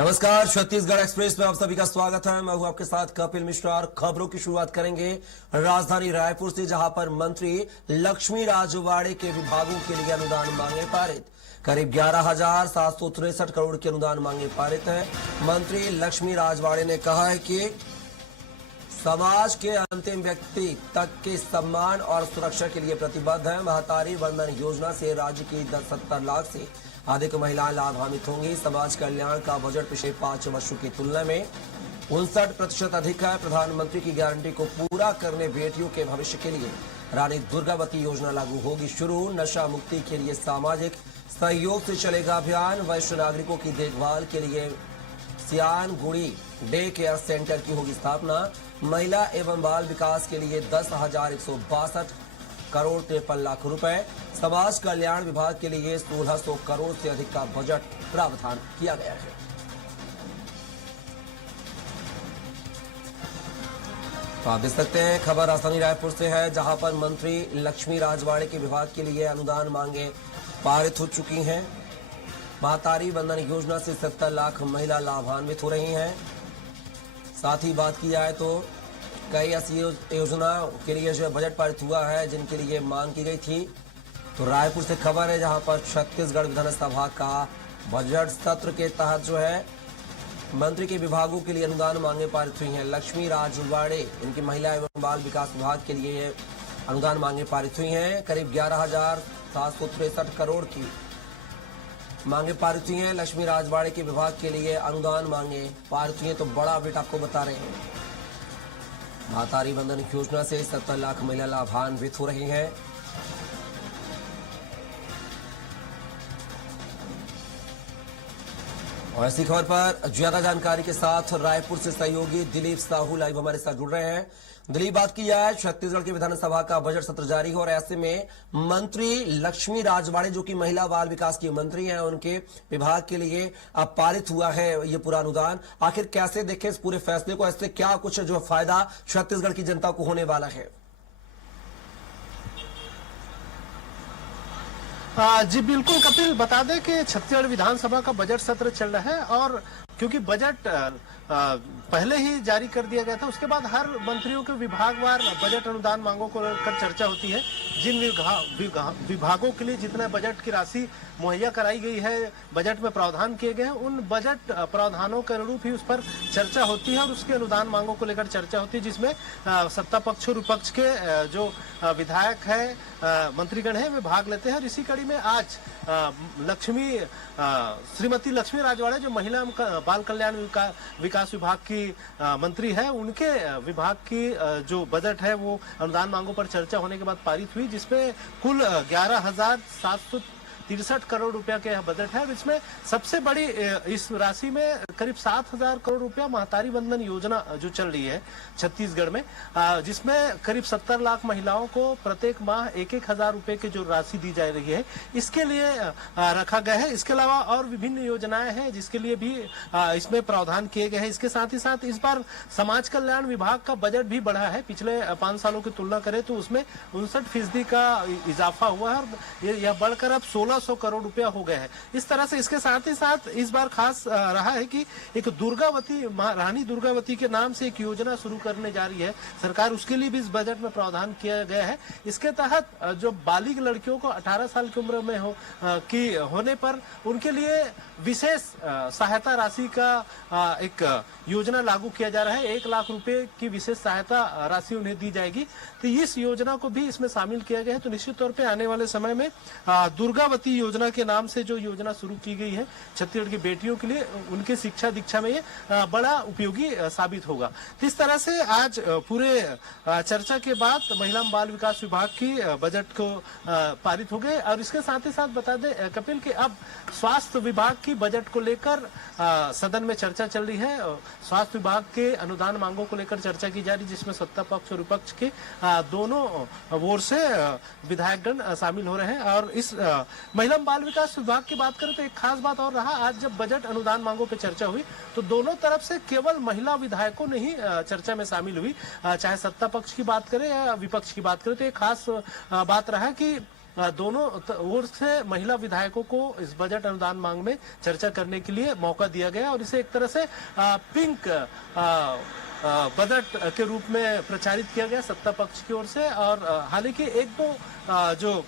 नमस्कार, छत्तीसगढ़ एक्सप्रेस में आप सभी का स्वागत है। मैं हूं आपके साथ कपिल मिश्रा और खबरों की शुरुआत करेंगे राजधानी रायपुर से, जहां पर मंत्री लक्ष्मी राजवाड़े के विभागों के लिए अनुदान मांगे पारित। करीब 11,763 करोड़ के अनुदान मांगे पारित है। मंत्री लक्ष्मी राजवाड़े ने कहा है कि समाज के अंतिम व्यक्ति तक के सम्मान और सुरक्षा के लिए प्रतिबद्ध है। महतारी वंदन योजना से राज्य की 70 लाख से अधिक महिलाएं लाभान्वित होंगी। समाज कल्याण का बजट पिछले 5 वर्षों की तुलना में 59% अधिक है। प्रधानमंत्री की गारंटी को पूरा करने बेटियों के भविष्य के लिए रानी दुर्गावती योजना लागू होगी शुरू। नशा मुक्ति के लिए सामाजिक सहयोग से चलेगा अभियान। वरिष्ठ नागरिकों की देखभाल के लिए सियान गुड़ी डे केयर सेंटर की होगी स्थापना। महिला एवं बाल विकास के लिए 10,162 करोड़ 53 लाख रुपए। समाज कल्याण विभाग के लिए 1600 करोड़ से अधिक का बजट प्रावधान किया गया है। तो आप देख सकते हैं, खबर राजधानी रायपुर से है, जहां पर मंत्री लक्ष्मी राजवाड़े के विभाग के लिए अनुदान मांगे पारित हो चुकी हैं। महतारी वंदन योजना से 70 लाख महिला लाभान्वित हो रही हैं। साथ ही बात की जाए तो कई ऐसी योजना के लिए जो बजट पारित हुआ है जिनके लिए मांग की गई थी। तो रायपुर से खबर है, जहां पर छत्तीसगढ़ विधानसभा का बजट सत्र के तहत जो है मंत्री के विभागों के लिए अनुदान मांगे पारित हुई हैं। लक्ष्मी राजवाड़े, इनकी महिला एवं बाल विकास विभाग के लिए अनुदान मांगे पारित हुई हैं। करीब 11,763 करोड़ की मांगे पारित हुई हैं। लक्ष्मी राजवाड़े के विभाग के लिए अनुदान मांगे पारित हुई हैं। तो बड़ा अपडेट आपको बता रहे हैं। महतारी वंदन योजना से 70 लाख महिला लाभान्वित हो रही हैं। और ऐसी खबर पर ज्यादा जानकारी के साथ रायपुर से सहयोगी दिलीप साहू लाइव हमारे साथ जुड़ रहे हैं। दिलीप, बात की जाए, छत्तीसगढ़ की विधानसभा का बजट सत्र जारी हो और ऐसे में मंत्री लक्ष्मी राजवाड़े, जो कि महिला बाल विकास की मंत्री हैं, उनके विभाग के लिए अब पारित हुआ है ये पूरा अनुदान। आखिर कैसे देखें इस पूरे फैसले को? ऐसे क्या कुछ जो फायदा छत्तीसगढ़ की जनता को होने वाला है? जी बिल्कुल कपिल, बता दें कि छत्तीसगढ़ विधानसभा का बजट सत्र चल रहा है और क्योंकि बजट पहले ही जारी कर दिया गया था, उसके बाद हर मंत्रियों के विभागवार बजट अनुदान मांगों को लेकर चर्चा होती है। जिन विभागों के लिए जितना बजट की राशि मुहैया कराई गई है, बजट में प्रावधान किए गए हैं, उन बजट प्रावधानों के अनुरूप ही उस पर चर्चा होती है और उसके अनुदान मांगों को लेकर चर्चा होती है, जिसमें सत्ता पक्ष और विपक्ष के जो विधायक है, मंत्रीगण है, वे भाग लेते हैं। और इसी कड़ी में आज श्रीमती लक्ष्मी राजवाड़े, जो महिला बाल कल्याण विकास विभाग की मंत्री है, उनके विभाग की जो बजट है वो अनुदान मांगों पर चर्चा होने के बाद पारित हुई, जिसमें कुल 11,763 करोड़ रुपया के बजट है। इसमें सबसे बड़ी इस राशि में करीब 7,000 करोड़ रुपया महतारी वंदन योजना जो चल रही है छत्तीसगढ़ में, जिसमें करीब 70 लाख महिलाओं को प्रत्येक माह 1,000 रुपए की जो राशि दी जा रही है, इसके लिए रखा गया है। इसके अलावा और विभिन्न योजनाएं हैं जिसके लिए भी इसमें प्रावधान किए गए हैं। इसके साथ ही साथ इस बार समाज कल्याण विभाग का बजट भी बढ़ा है। पिछले 5 सालों की तुलना करें तो उसमें 59% का इजाफा हुआ है और यह बढ़कर अब 1,600 करोड़ रुपया हो गया है। इस तरह से इसके साथ ही साथ इस बार खास रहा है कि एक दुर्गावती, रानी दुर्गावती के नाम से एक योजना शुरू करने जा रही है सरकार, उसके लिए भी इस बजट में प्रावधान किया गया है। इसके तहत जो बालिग लड़कियों को 18 साल की उम्र में होने पर उनके लिए विशेष सहायता राशि का एक योजना लागू किया जा रहा है। 1 लाख रुपए की विशेष सहायता राशि उन्हें दी जाएगी। तो इस योजना को भी इसमें शामिल किया गया है। तो निश्चित तौर पे आने वाले समय में दुर्गावती योजना के नाम से जो योजना शुरू की गई है छत्तीसगढ़ की बेटियों के लिए, उनके शिक्षा दीक्षा में ये बड़ा उपयोगी साबित होगा। तो इस तरह से आज पूरे चर्चा के बाद महिला बाल विकास विभाग की बजट को पारित हो गए। और इसके साथ ही साथ बता दें कपिल कि अब स्वास्थ्य विभाग की बजट को लेकर सदन में चर्चा चल रही है। स्वास्थ्य विभाग के अनुदान मांगों को लेकर चर्चा की जा रही, जिसमें सत्ता पक्ष और विपक्ष के दोनों ओर से विधायकगण शामिल हो रहे हैं। और इस महिला बाल विकास विभाग की बात करें तो एक खास बात और रहा, आज जब बजट अनुदान मांगों पर चर्चा हुई तो दोनों तरफ से केवल महिला विधायकों ने ही चर्चा में शामिल हुई, चाहे सत्ता पक्ष की बात करें या विपक्ष की बात करें। तो एक खास बात रहा कि दोनों ओर से महिला विधायकों को इस बजट अनुदान मांग में चर्चा करने के लिए मौका दिया गया और इसे एक तरह से पिंक बजट के रूप में प्रचारित किया गया सत्ता पक्ष की ओर से। और हालांकि एक दो जो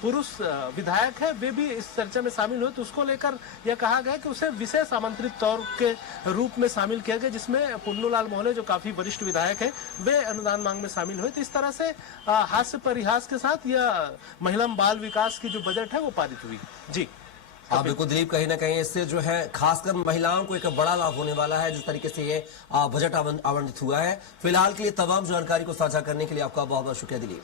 पुरुष विधायक है वे भी इस चर्चा में शामिल हुए, तो उसको लेकर यह कहा गया कि उसे विशेष आमंत्रित तौर के रूप में शामिल किया गया, जिसमें पुन्नूलाल मोहले जो काफी वरिष्ठ विधायक है वे अनुदान मांग में शामिल हुए। तो इस तरह से हास्य परिहास के साथ यह महिला बाल विकास की जो बजट है वो पारित हुई। जी आप बिल्कुल दिलीप, कहीं ना कहीं इससे जो है खासकर महिलाओं को एक बड़ा लाभ होने वाला है जिस तरीके से ये बजट आवंटित हुआ है। फिलहाल के लिए तमाम जानकारी को साझा करने के लिए आपका बहुत बहुत शुक्रिया दिलीप।